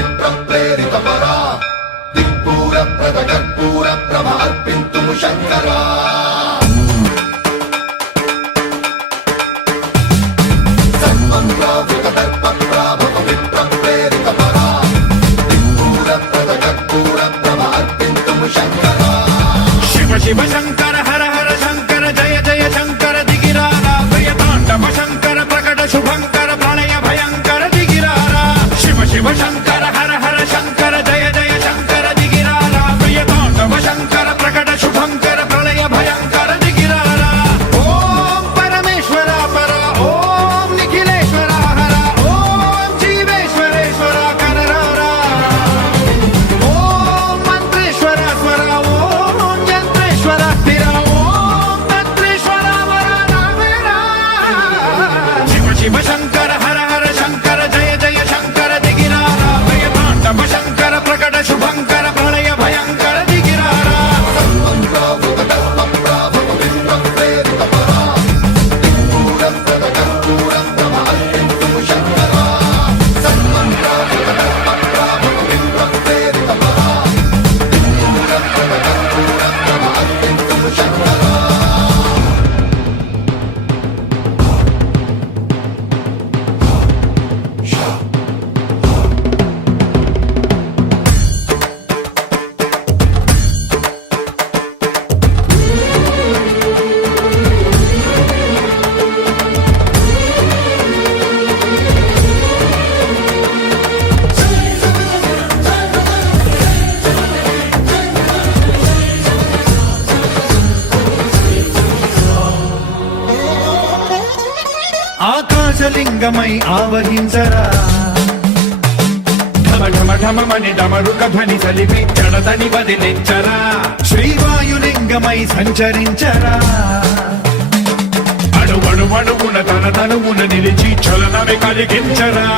పవిత్ర ప్రేరిత పరా దిక్పూర ప్రద కర్పూర ప్రభ అర్పింతుము శంకరా సన్మంత్రావృత దర్ప ప్రాభ పవిత్ర ప్రేరిత పరా దిక్పూర ప్రద కర్పూర ప్రభ అర్పింతుము శంకరా శివ శివ శంకర హర హర శంకర జయ జయ శంకర దిగిరారా ప్రియతాండవ శంకర ప్రకట శుభంకర ప్రళయ భయంకర దిగిరారా శివ శివ శంకర హర హర శంకర జయ జయ శంకర దిగిరారా ప్రియతాండవ శంకర ప్రకట శుభంకర ప్రళయ భయంకర దిగిరారా ఓం పరమేశ్వర పర ఓం నిఖిలేశ్వర హర ఓం జీవేశ్వరేశ్వర కరరారా ఓం మంత్రేశ్వర స్వర ఓం యంత్రేశ్వర స్థిర ఓం తంత్రేశ్వర వరదావేరా శివ శివ శంకర హర హర శంకర జయ జయ శంకర దిగిరారా భయతాండవ శంకర ప్రకట శుభంకర ప్రళయ భయంకర దిగిరారా సన్మంత్రావృత దర్ప ప్రాభ పవిత్ర ప్రేరిత పరా దిక్పూర ప్రద కర్పూర ప్రభ అర్పింతుము శంకరా సన్మంత్రావృత దర్ప ప్రాభ పవిత్ర ప్రేరిత పరా దిక్పూర ప్రద కర్పూర ప్రభ అర్పింతుము శంకరా ఆకాశలింగమై ఆవహించరా ఢమ ఢమ ఢమమని డమరుక ధ్వని సలిపి జడదని వదిలించరా శ్రీవాయులింగమై సంచరించరా అణువణువున తన తనువున నిలిచి చలనమే కలిగించరా